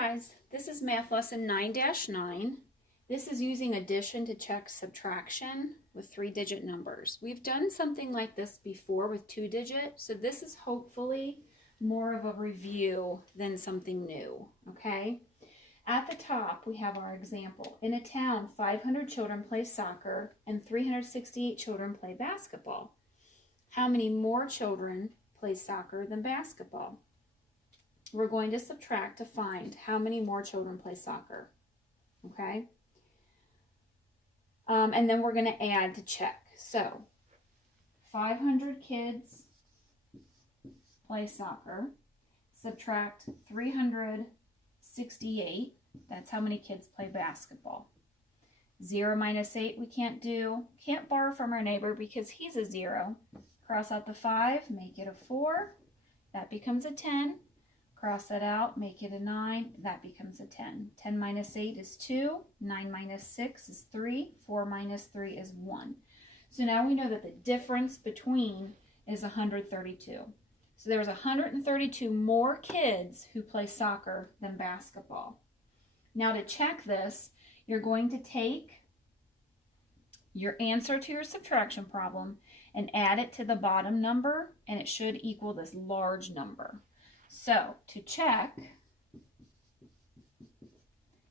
guys, this is math lesson 9-9. This is using addition to check subtraction with 3-digit numbers. We've done something like this before with 2-digit, so this is hopefully more of a review than something new, okay? At the top, we have our example. In a town, 500 children play soccer and 368 children play basketball. How many more children play soccer than basketball? We're going to subtract to find how many more children play soccer, okay? And then we're going to add to check. So, 500 kids play soccer. Subtract 368. That's how many kids play basketball. 0 minus 8 we can't do. Can't borrow from our neighbor because he's a 0. Cross out the 5, make it a 4. That becomes a 10. Cross that out, make it a 9. That becomes a 10. 10 minus 8 is 2. 9 minus 6 is 3. 4 minus 3 is 1. So now we know that the difference between is 132. So there's 132 more kids who play soccer than basketball. Now to check this, you're going to take your answer to your subtraction problem and add it to the bottom number, and it should equal this large number. So, to check,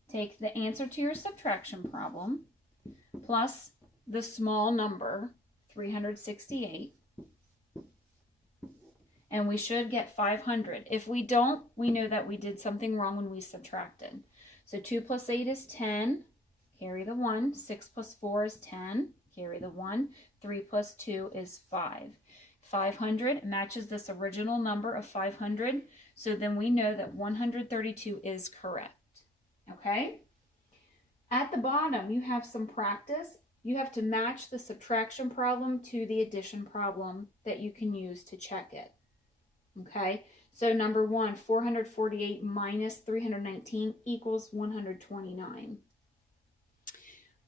take the answer to your subtraction problem plus the small number, 368, and we should get 500. If we don't, we know that we did something wrong when we subtracted. So 2 plus 8 is 10, carry the 1. 6 plus 4 is 10, carry the 1. 3 plus 2 is 5. 500 matches this original number of 500, so then we know that 132 is correct, okay? At the bottom, you have some practice. You have to match the subtraction problem to the addition problem that you can use to check it, okay? So number 1, 448 minus 319 equals 129.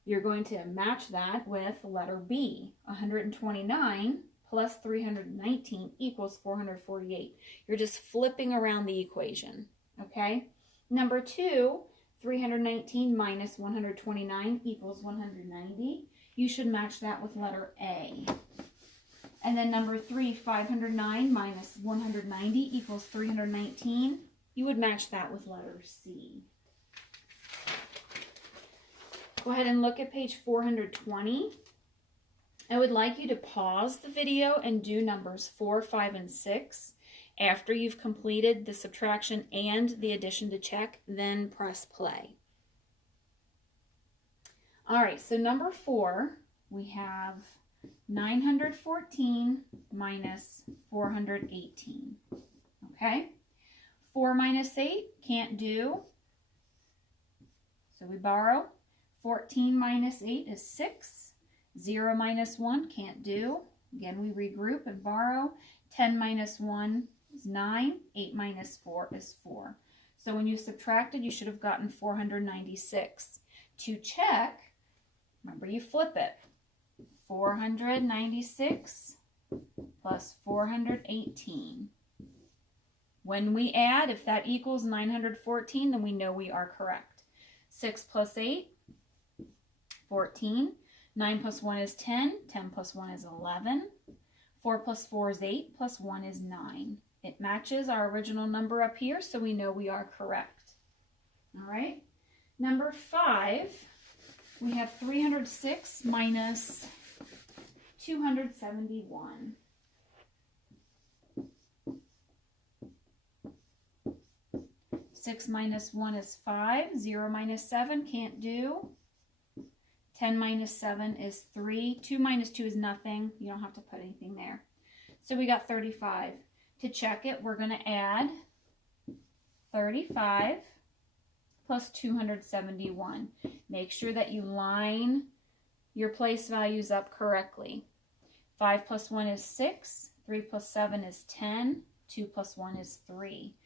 You're going to match that with letter B, 129 plus 319 equals 448. You're just flipping around the equation, okay? Number 2, 319 minus 129 equals 190. You should match that with letter A. And then number 3, 509 minus 190 equals 319. You would match that with letter C. Go ahead and look at page 420. I would like you to pause the video and do numbers 4, 5, and 6 after you've completed the subtraction and the addition to check, then press play. All right, so number 4, we have 914 minus 418, okay? 4 minus 8, can't do, so we borrow. 14 minus 8 is 6. 0 minus 1, can't do. Again, we regroup and borrow. 10 minus 1 is 9. 8 minus 4 is 4. So when you subtracted, you should have gotten 496. To check, remember you flip it. 496 plus 418. When we add, if that equals 914, then we know we are correct. 6 plus 8, 14. 9 plus 1 is 10. 10 plus 1 is 11. 4 plus 4 is 8. Plus 1 is 9. It matches our original number up here, so we know we are correct. All right. Number 5, we have 306 minus 271. Six minus 1 is 5. 0 minus 7, can't do. 10 minus 7 is 3. 2 minus 2 is nothing. You don't have to put anything there. So we got 35. To check it, we're going to add 35 plus 271. Make sure that you line your place values up correctly. 5 plus 1 is 6. 3 plus 7 is 10. 2 plus 1 is 3.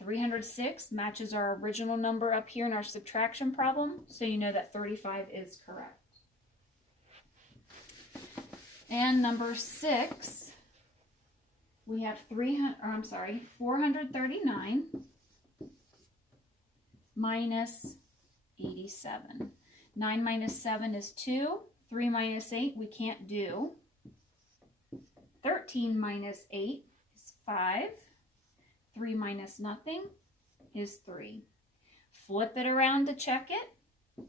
306 matches our original number up here in our subtraction problem, so you know that 35 is correct. And number 6, we have 439 minus 87. 9 minus 7 is 2. 3 minus 8 we can't do. 13 minus 8 is 5. 3 minus nothing is 3. Flip it around to check it.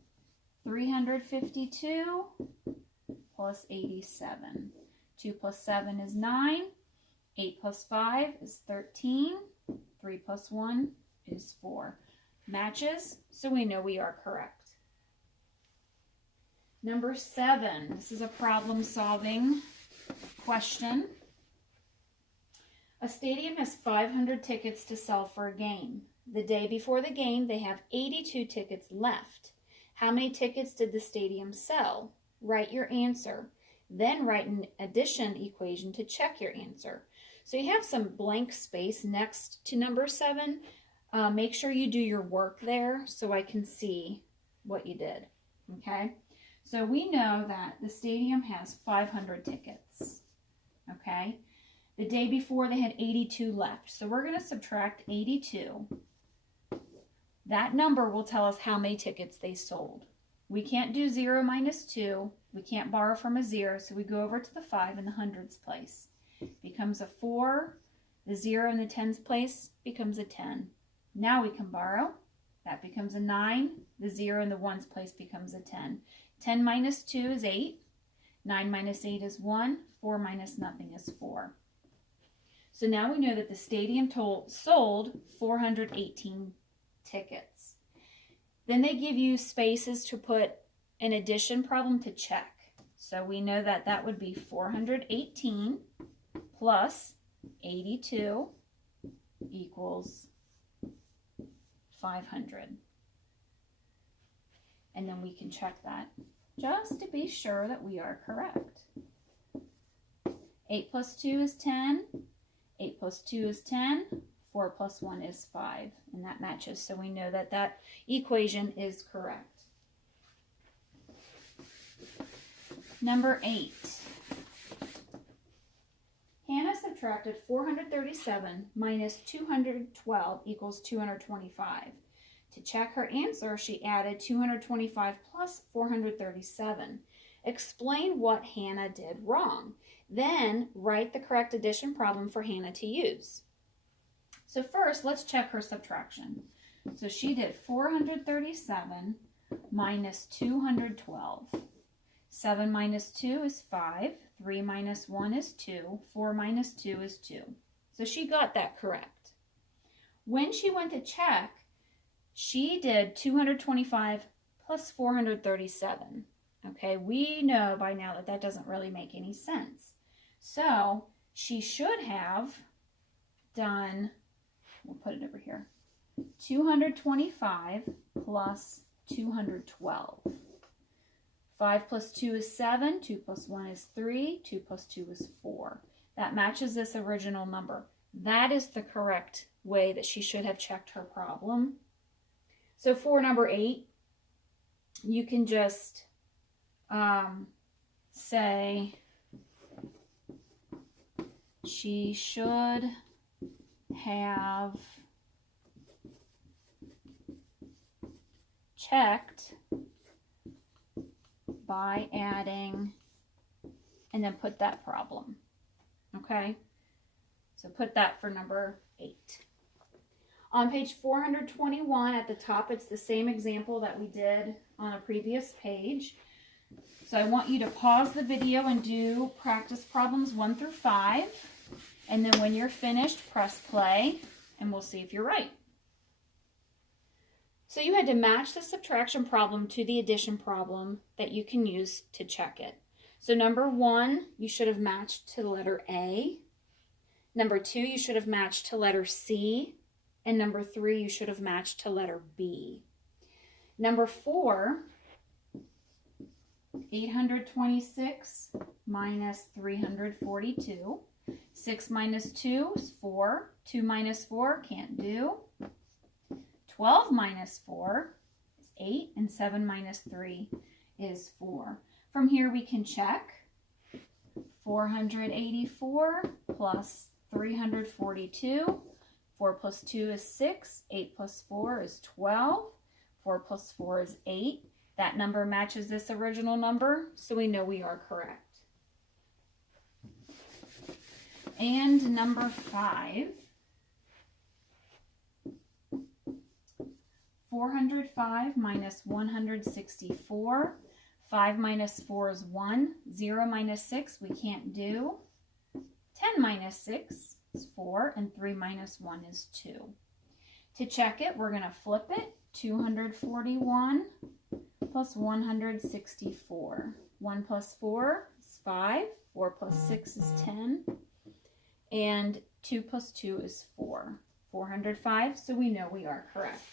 352 plus 87. 2 plus 7 is 9. 8 plus 5 is 13. 3 plus 1 is 4. Matches, so we know we are correct. Number 7. This is a problem-solving question. A stadium has 500 tickets to sell for a game. The day before the game, they have 82 tickets left. How many tickets did the stadium sell? Write your answer. Then write an addition equation to check your answer. So you have some blank space next to number 7. Make sure you do your work there so I can see what you did. Okay? So we know that the stadium has 500 tickets. Okay? The day before they had 82 left. So we're going to subtract 82. That number will tell us how many tickets they sold. We can't do 0 minus 2. We can't borrow from a 0, so we go over to the 5 in the hundreds place. Becomes a 4. The 0 in the tens place becomes a 10. Now we can borrow. That becomes a 9. The 0 in the ones place becomes a 10. 10 minus 2 is 8. 9 minus 8 is 1. 4 minus nothing is 4. So now we know that the stadium sold 418 tickets. Then they give you spaces to put an addition problem to check. So we know that that would be 418 plus 82 equals 500. And then we can check that just to be sure that we are correct. 8 plus 2 is 10. 8 plus 2 is 10. 4 plus 1 is 5. And that matches. So we know that that equation is correct. Number 8. Hannah subtracted 437 minus 212 equals 225. To check her answer, she added 225 plus 437. Explain what Hannah did wrong. Then write the correct addition problem for Hannah to use. So first, let's check her subtraction. So she did 437 minus 212. 7 minus 2 is 5. 3 minus 1 is 2. 4 minus 2 is 2. So she got that correct. When she went to check, she did 225 plus 437. Okay, we know by now that that doesn't really make any sense. So she should have done, we'll put it over here, 225 plus 212. 5 plus 2 is 7. 2 plus 1 is 3. 2 plus 2 is 4. That matches this original number. That is the correct way that she should have checked her problem. So for number 8, you can just say she should have checked by adding, and then put that problem. Okay? So put that for number 8. On page 421 at the top, it's the same example that we did on a previous page. So I want you to pause the video and do practice problems 1 through 5. And then when you're finished, press play, and we'll see if you're right. So you had to match the subtraction problem to the addition problem that you can use to check it. So number 1, you should have matched to the letter A. Number 2, you should have matched to letter C. And number 3, you should have matched to letter B. Number 4, 826 minus 342. 6 minus 2 is 4. 2 minus 4, can't do. 12 minus 4 is 8, and 7 minus 3 is 4. From here we can check 484 plus 342. 4 plus 2 is 6. 8 plus 4 is 12. 4 plus 4 is 8. That number matches this original number, so we know we are correct. And number 5, 405 minus 164. 5 minus 4 is 1. 0 minus 6 we can't do. 10 minus 6 is 4, and 3 minus 1 is 2. To check it, we're going to flip it. 241 plus 164. 1 plus 4 is 5. 4 plus 6 is 10. And 2 plus 2 is 4. 405, so we know we are correct.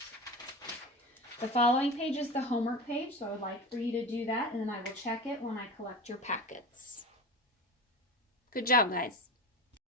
The following page is the homework page, so I would like for you to do that, and then I will check it when I collect your packets. Good job, guys.